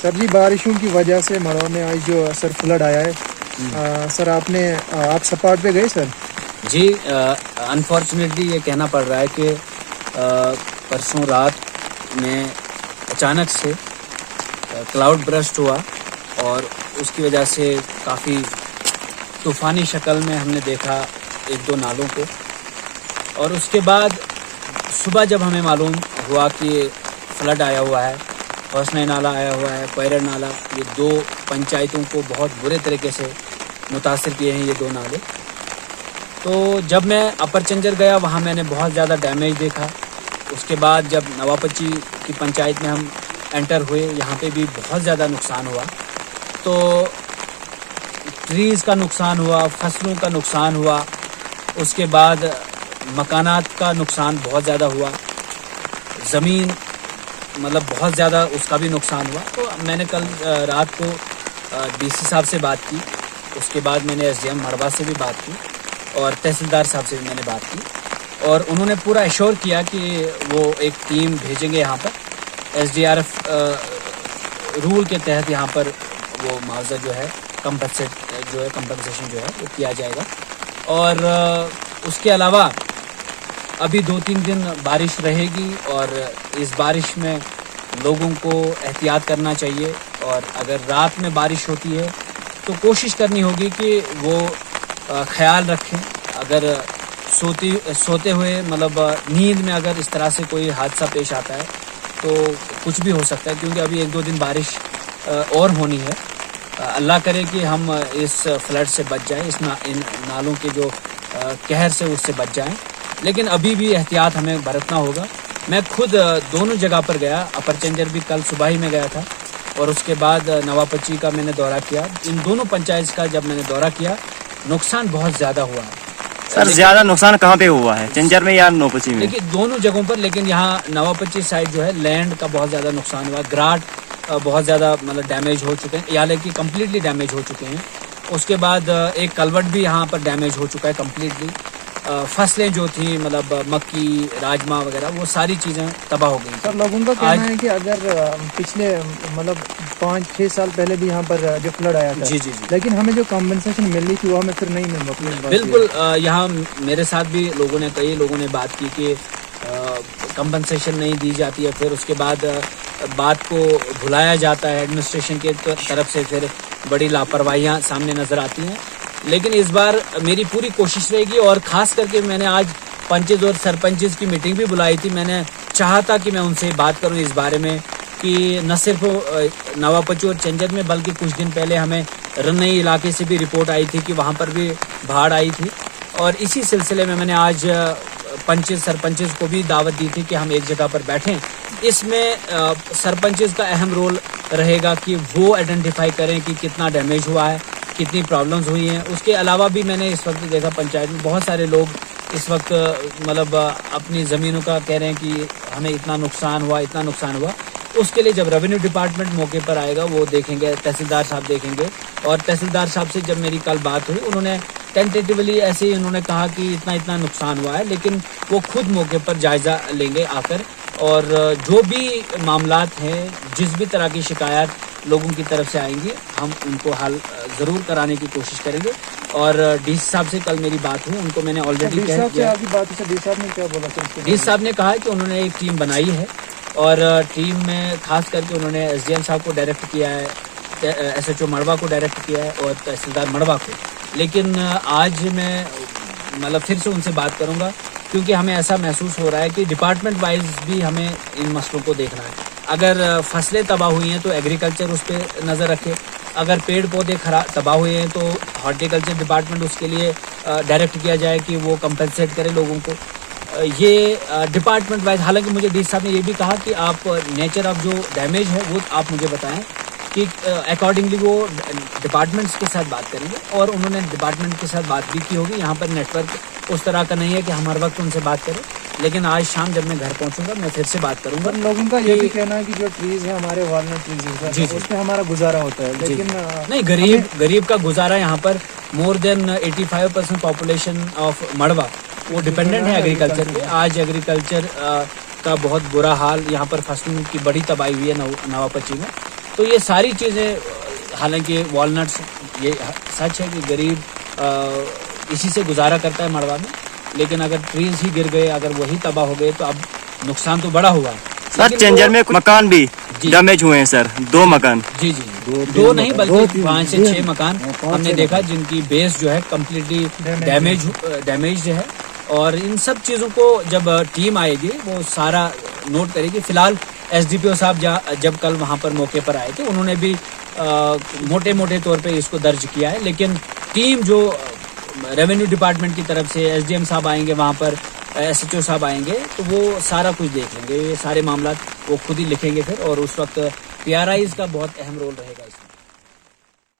Sir जी, बारिशों की वजह से मड़वा में आज जो सर फ्लड आया है, सर आप स्पॉट पे गए सर? जी, अनफॉर्चुनेटली ये कहना पड़ रहा है कि परसों रात में अचानक से क्लाउड बर्स्ट हुआ और उसकी वजह से काफ़ी तूफ़ानी शक्ल में हमने देखा एक दो नालों को। और उसके बाद सुबह जब हमें मालूम हुआ कि फ्लड आया हुआ है, हौसना नाला आया हुआ है, कोयरर नाला, ये दो पंचायतों को बहुत बुरे तरीके से मुतासिर किए हैं ये दो नाले। तो जब मैं अपर चंजर गया वहाँ मैंने बहुत ज़्यादा डैमेज देखा। उसके बाद जब नवापची की पंचायत में हम एंटर हुए, यहाँ पे भी बहुत ज़्यादा नुकसान हुआ। तो ट्रीज़ का नुकसान हुआ, फसलों का नुकसान हुआ, उसके बाद मकानात का नुकसान बहुत ज़्यादा हुआ, ज़मीन मतलब बहुत ज़्यादा उसका भी नुकसान हुआ। तो मैंने कल रात को डीसी साहब से बात की, उसके बाद मैंने एसडीएम मड़वा से भी बात की और तहसीलदार साहब से भी मैंने बात की और उन्होंने पूरा एश्योर किया कि वो एक टीम भेजेंगे यहाँ पर। एसडीआरएफ रूल के तहत यहाँ पर वो मुआवजा जो है कंपनसेशन जो है वो किया जाएगा। और उसके अलावा अभी 2-3 दिन बारिश रहेगी और इस बारिश में लोगों को एहतियात करना चाहिए। और अगर रात में बारिश होती है तो कोशिश करनी होगी कि वो ख्याल रखें। अगर सोते हुए मतलब नींद में अगर इस तरह से कोई हादसा पेश आता है तो कुछ भी हो सकता है, क्योंकि अभी 1-2 दिन बारिश और होनी है। अल्लाह करे कि हम इस फ्लड से बच जाएं, इन नालों के जो कहर से उससे बच जाएं। लेकिन अभी भी एहतियात हमें बरतना होगा। मैं खुद दोनों जगह पर गया, अपर चंजर भी कल सुबह ही में गया था और उसके बाद नवापची का मैंने दौरा किया। इन दोनों पंचायत का जब मैंने दौरा किया, नुकसान बहुत ज़्यादा हुआ है। सर ज़्यादा नुकसान कहाँ पे हुआ है, चंजर में या नवापची में? देखिए दोनों जगहों पर, लेकिन यहाँ नवापची साइड जो है लैंड का बहुत ज़्यादा नुकसान हुआ। ग्राट बहुत ज़्यादा मतलब डैमेज हो चुके हैं, यानी कि कम्प्लीटली डैमेज हो चुके हैं। उसके बाद एक कलवट भी यहाँ पर डैमेज हो चुका है कम्प्लीटली। फसलें जो थी मतलब मक्की, राजमा वगैरह, वो सारी चीज़ें तबाह हो गई। सर लोगों का कहना है कि अगर पिछले मतलब 5-6 साल पहले भी यहाँ पर जो फ्लड आया था, जी, लेकिन हमें जो कॉम्पनसेशन मिलनी थी वो हमें फिर नहीं मिल। बिल्कुल, यहाँ मेरे साथ भी कई लोगों ने बात की कि कंपनसेशन नहीं दी जाती है। फिर उसके बाद बात को भुलाया जाता है एडमिनिस्ट्रेशन के तरफ से, फिर बड़ी लापरवाहियाँ सामने नज़र आती हैं। लेकिन इस बार मेरी पूरी कोशिश रहेगी और ख़ास करके मैंने आज पंचेज और सरपंचेज की मीटिंग भी बुलाई थी। मैंने चाहा था कि मैं उनसे बात करूं इस बारे में कि न सिर्फ नवापची और चंजर में, बल्कि कुछ दिन पहले हमें रन्नई इलाके से भी रिपोर्ट आई थी कि वहां पर भी बाढ़ आई थी। और इसी सिलसिले में मैंने आज पंचेज सरपंचेज को भी दावत दी थी कि हम एक जगह पर बैठें। इसमें सरपंचेज का अहम रोल रहेगा कि वो आइडेंटिफाई करें कि कितना डैमेज हुआ है, कितनी प्रॉब्लम्स हुई हैं। उसके अलावा भी मैंने इस वक्त देखा पंचायत में बहुत सारे लोग इस वक्त मतलब अपनी ज़मीनों का कह रहे हैं कि हमें इतना नुकसान हुआ। उसके लिए जब रेवेन्यू डिपार्टमेंट मौके पर आएगा वो देखेंगे, तहसीलदार साहब देखेंगे। और तहसीलदार साहब से जब मेरी कल बात हुई, उन्होंने टेंटेटिवली ऐसे ही उन्होंने कहा कि इतना नुकसान हुआ है, लेकिन वो खुद मौके पर जायज़ा लेंगे आकर। और जो भी मामलात हैं, जिस भी तरह की शिकायत लोगों की तरफ से आएंगी, हम उनको हल ज़रूर कराने की कोशिश करेंगे। और डीसी साहब से कल मेरी बात हुई, उनको मैंने ऑलरेडी कह दिया। डीसी साहब ने क्या बोला? डीसी साहब ने कहा कि उन्होंने एक टीम बनाई है और टीम में खास करके उन्होंने एसडीएम साहब को डायरेक्ट किया है, एसएचओ मड़वा को डायरेक्ट किया है और तहसीलदार मड़वा को। लेकिन आज मैं मतलब फिर से उनसे बात करूंगा, क्योंकि हमें ऐसा महसूस हो रहा है कि डिपार्टमेंट वाइज भी हमें इन मसलों को देखना है। अगर फसलें तबाह हुई हैं तो एग्रीकल्चर उस पर नज़र रखे, अगर पेड़ पौधे तबाह हुए हैं तो हॉर्टिकल्चर डिपार्टमेंट उसके लिए डायरेक्ट किया जाए कि वो कंपनसेट करे लोगों को। ये डिपार्टमेंट वाइज, हालांकि मुझे डीसी साहब ने ये भी कहा कि आप नेचर ऑफ जो डैमेज है वो आप मुझे बताएं कि अकॉर्डिंगली वो डिपार्टमेंट्स के साथ बात करेंगे। और उन्होंने डिपार्टमेंट के साथ बात भी की होगी। यहाँ पर नेटवर्क उस तरह का नहीं है कि हम हर वक्त उनसे बात करें, लेकिन आज शाम जब मैं घर पहुँचूंगा मैं फिर से बात करूँगा। लोगों का ये भी कहना है कि जो ट्रीज है हमारे वालनट ट्रीज है, उसमें हमारा गुजारा होता है, लेकिन नहीं, गरीब का गुजारा यहाँ पर मोर देन 85% पॉपुलेशन ऑफ मड़वा वो डिपेंडेंट है एग्रीकल्चर पे। आज एग्रीकल्चर का बहुत बुरा हाल, यहाँ पर फसलों की बड़ी तबाही हुई है नवापची में। तो ये सारी चीज़ें, हालांकि वॉलनट्स, ये सच है कि गरीब इसी से गुजारा करता है मड़वा में, लेकिन अगर ट्रीज ही गिर गए, अगर वही तबाह हो गए तो अब नुकसान तो बड़ा हुआ। सर लेकिन चेंजर में मकान भी जी। डैमेज हुए हैं सर, 2 मकान। जी जी, दो नहीं बल्कि 5 से 6 मकान हमने देखा जिनकी बेस जो है कम्प्लीटली डैमेज है। और इन सब चीज़ों को जब टीम आएगी वो सारा नोट करेगी। फिलहाल एसडीपीओ साहब जब कल वहाँ पर मौके पर आए थे, उन्होंने भी मोटे मोटे तौर पे इसको दर्ज किया है, लेकिन टीम जो रेवेन्यू डिपार्टमेंट की तरफ से एसडीएम साहब आएंगे वहाँ पर, एसएचओ साहब आएंगे, तो वो सारा कुछ देख लेंगे। ये सारे मामला वो खुद ही लिखेंगे फिर, और उस वक्त पीआरआईज का बहुत अहम रोल रहेगा।